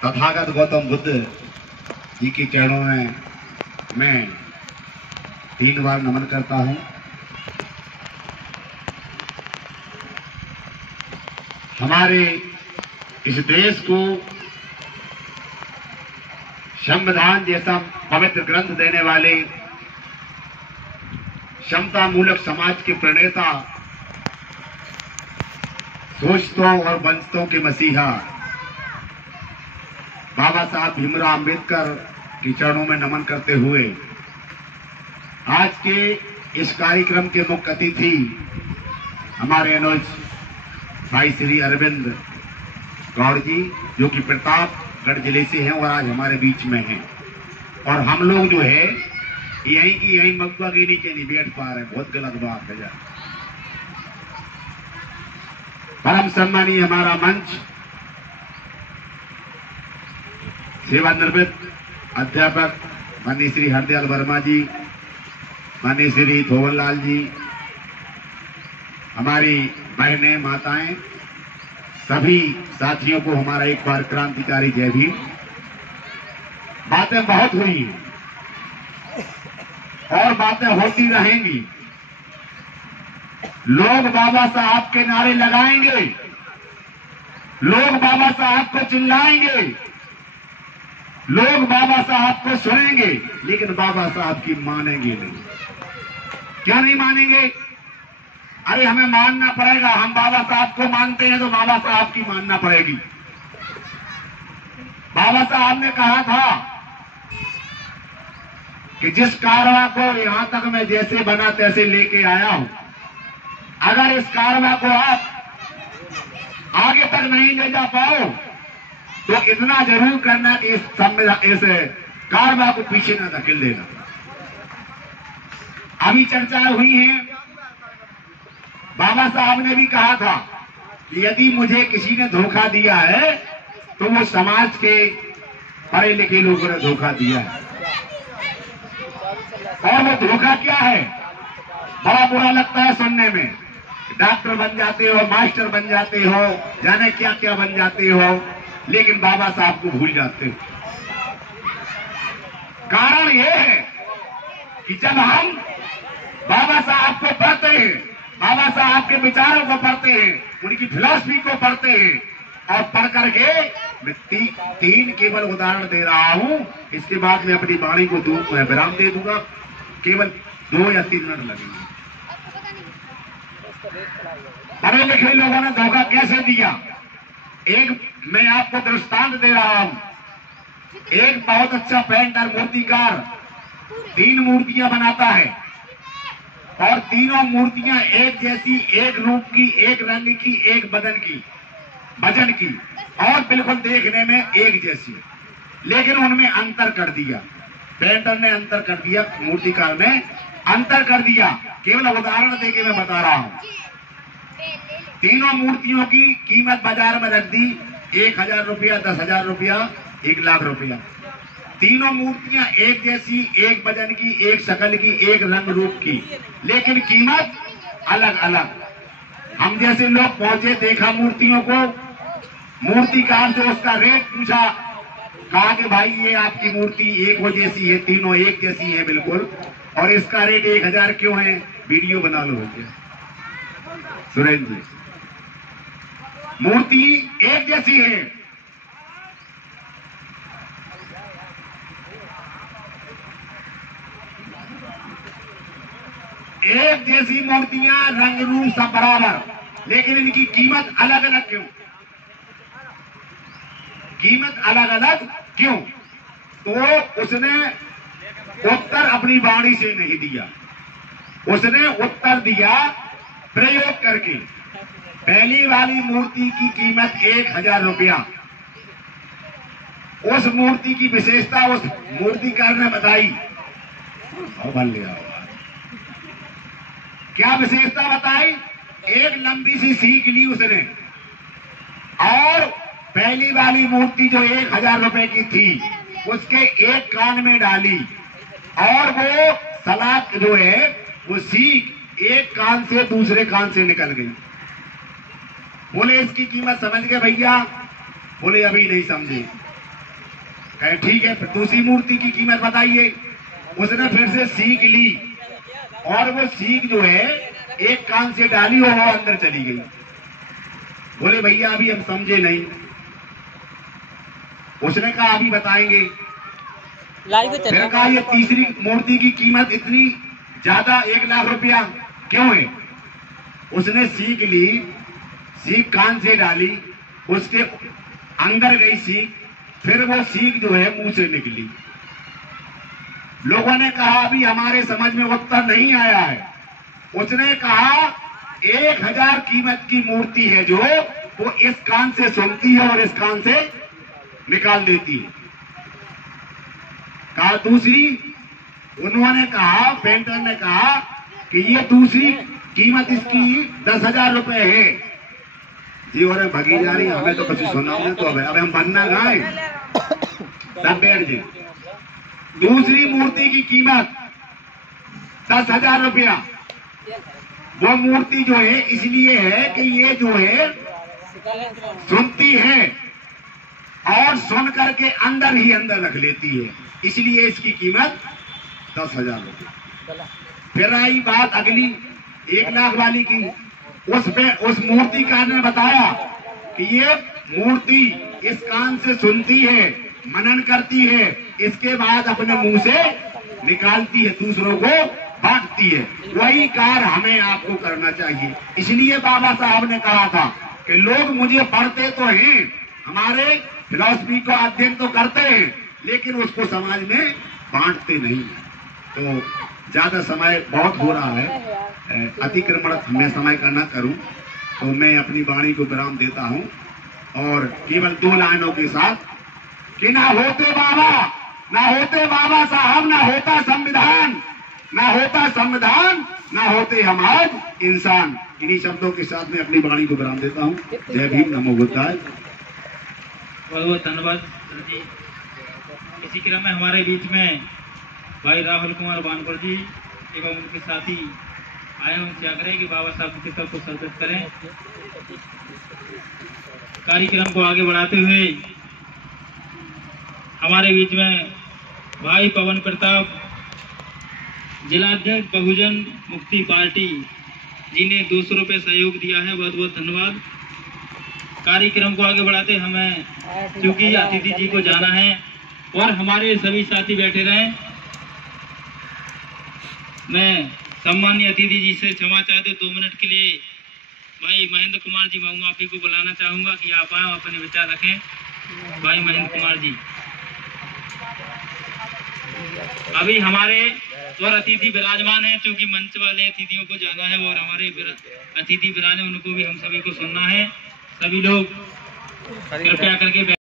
तथागत गौतम बुद्ध जी के चरणों में मैं 3 बार नमन करता हूं। हमारे इस देश को संविधान जैसा पवित्र ग्रंथ देने वाले, समता मूलक समाज के प्रणेता, शोषितों और वंचितों के मसीहा बाबा साहब भीमराव अंबेडकर के चरणों में नमन करते हुए आज के इस कार्यक्रम के मुख्य अतिथि हमारे अनुज भाई श्री अरविंद गौड़ जी, जो कि प्रतापगढ़ जिले से हैं और आज हमारे बीच में हैं। और हम लोग जो है यहीं मगुआ के नीचे नहीं बैठ पा रहे, बहुत गलत बात है यार। परम सम्मानीय हमारा मंच सेवानिवृत्त अध्यापक माननीय श्री हरदयाल वर्मा जी, माननीय श्री धोवन लाल जी, हमारी बहनें, माताएं, सभी साथियों को हमारा एक बार क्रांतिकारी जय भीम। बातें बहुत हुई हैं और बातें होती रहेंगी। लोग बाबा साहब के नारे लगाएंगे, लोग बाबा साहब को चिल्लाएंगे, लोग बाबा साहब को सुनेंगे, लेकिन बाबा साहब की मानेंगे नहीं। क्यों नहीं मानेंगे? अरे हमें मानना पड़ेगा। हम बाबा साहब को मानते हैं तो बाबा साहब की मानना पड़ेगी। बाबा साहब ने कहा था कि जिस कारवा को यहां तक मैं जैसे बना तैसे लेके आया हूं, अगर इस कारवा को आप आगे तक नहीं ले जा पाओ तो इतना जरूर करना कि इस कारवा को पीछे न धकेल देना। अभी चर्चा हुई है, बाबा साहब ने भी कहा था कि यदि मुझे किसी ने धोखा दिया है तो वो समाज के पढ़े लिखे लोगों ने धोखा दिया है। और वो धोखा क्या है? बड़ा बुरा लगता है सुनने में। डॉक्टर बन जाते हो, मास्टर बन जाते हो, जाने क्या क्या बन जाते हो, लेकिन बाबा साहब को भूल जाते हो। कारण ये है कि जब हम बाबा साहब को पढ़ते हैं, बाबा साहब के विचारों को पढ़ते हैं, उनकी फिलॉसफी को पढ़ते हैं, और पढ़ करके मैं 3 केवल उदाहरण दे रहा हूं। इसके बाद मैं अपनी वाणी को विराम दे दूंगा। केवल 2 या 3 मिनट लगेंगे। पढ़े लिखे लोगों ने धोखा कैसे दिया? एक मैं आपको दृष्टांत दे रहा हूं। एक बहुत अच्छा पेंटर, मूर्तिकार 3 मूर्तियां बनाता है और तीनों मूर्तियां एक जैसी, एक रूप की, एक रंग की, एक वजन की और बिल्कुल देखने में एक जैसी, लेकिन उनमें अंतर कर दिया। पेंटर ने अंतर कर दिया, मूर्तिकार ने अंतर कर दिया। केवल उदाहरण देके मैं बता रहा हूं। तीनों मूर्तियों की कीमत बाजार में रख दी 1000 रुपया, 10,000 रुपया, 1 लाख रुपया। तीनों मूर्तियां एक जैसी, एक वजन की, एक शक्ल की, एक रंग रूप की, लेकिन कीमत अलग अलग। हम जैसे लोग पहुंचे, देखा मूर्तियों को, मूर्तिकार से उसका रेट पूछा, कहा कि भाई ये आपकी मूर्ति एक वो जैसी है, तीनों एक जैसी है बिल्कुल, और इसका रेट 1000 क्यों है? वीडियो बना लो सुरेंद्र जी, मूर्ति एक जैसी है। एक जैसी मूर्तियां, रंग रूप सब बराबर, लेकिन इनकी कीमत अलग अलग क्यों? कीमत अलग अलग क्यों? तो उसने उत्तर अपनी वाणी से नहीं दिया, उसने उत्तर दिया प्रयोग करके। पहली वाली मूर्ति की कीमत 1000 रुपया। उस मूर्ति की विशेषता उस मूर्तिकार ने बताई। क्या विशेषता बताई? एक लंबी सी सीख ली उसने, और पहली वाली मूर्ति जो 1000 रुपए की थी उसके एक कान में डाली, और वो सलाख जो है वो सीख एक कान से दूसरे कान से निकल गई। बोले इसकी कीमत समझ गए भैया? बोले अभी नहीं समझे। कहे ठीक है, फिर दूसरी मूर्ति की कीमत बताइए। उसने फिर से सीख ली और वो सीख जो है एक कान से डाली और वो अंदर चली गई। बोले भैया अभी हम समझे नहीं। उसने कहा अभी बताएंगे। फिर कहा ये तीसरी मूर्ति की कीमत इतनी ज्यादा 1 लाख रुपया क्यों है? उसने सीख ली, सीख कान से डाली, उसके अंदर गई सीख, फिर वो सीख जो है मुंह से निकली। लोगों ने कहा अभी हमारे समझ में उत्तर नहीं आया है। उसने कहा 1000 कीमत की मूर्ति है जो वो इस कान से सुनती है और इस कान से निकाल देती है। कहा दूसरी? उन्होंने कहा, पेंटर ने कहा कि ये दूसरी कीमत इसकी 10,000 रुपए है जी। और भगी जा रही, हमें तो कुछ सुना नहीं, तो अब हम बनना गाए सब बैठ जाए। दूसरी मूर्ति की कीमत 10,000 रुपया। वो मूर्ति जो है इसलिए है कि ये जो है सुनती है और सुन करके अंदर ही अंदर रख लेती है, इसलिए इसकी कीमत 10,000 रुपये। फिर आई बात अगली 1 लाख वाली की। उस मूर्तिकार ने बताया कि ये मूर्ति इस कान से सुनती है, मनन करती है, इसके बाद अपने मुंह से निकालती है, दूसरों को बांटती है। वही कार्य हमें आपको करना चाहिए। इसलिए बाबा साहब ने कहा था कि लोग मुझे पढ़ते तो हैं, हमारे फिलॉसफी को अध्ययन तो करते हैं, लेकिन उसको समाज में बांटते नहीं। तो ज्यादा समय बहुत हो रहा है, अतिक्रमण मैं समय का न करूं, तो मैं अपनी वाणी को विराम देता हूं और केवल 2 लाइनों के साथ कि ना होते बाबा साहब, ना होता संविधान, ना होता संविधान, ना होते हम आज इंसान। इन्हीं शब्दों के साथ मैं अपनी वाणी को विराम देता हूं। जय भीम, नमो बुद्धाय। बहुत बहुत धन्यवाद जी। इसी क्रम में हमारे बीच में भाई राहुल कुमार वानकर जी एवं उनके साथी आए, उनसे आग्रह कि बाबा साहब की पुस्तक को संरक्षित करें। कार्यक्रम को आगे बढ़ाते हुए हमारे बीच में भाई पवन प्रताप, जिलाध्यक्ष बहुजन मुक्ति पार्टी जी ने 200 रुपये सहयोग दिया है, बहुत बहुत धन्यवाद। कार्यक्रम को आगे बढ़ाते हमें क्योंकि अतिथि जी को जाना है और हमारे सभी साथी बैठे रहें। मैं सम्मानीय अतिथि जी से क्षमा चाहते 2 मिनट के लिए भाई महेंद्र कुमार जी मऊमाफी को बुलाना चाहूंगा कि आप आए अपने विचार रखें। भाई महेंद्र कुमार जी, अभी हमारे और अतिथि विराजमान है, क्योंकि मंच वाले अतिथियों को जाना है और हमारे अतिथि विराजमान उनको भी हम सभी को सुनना है। सभी लोग कृपया करके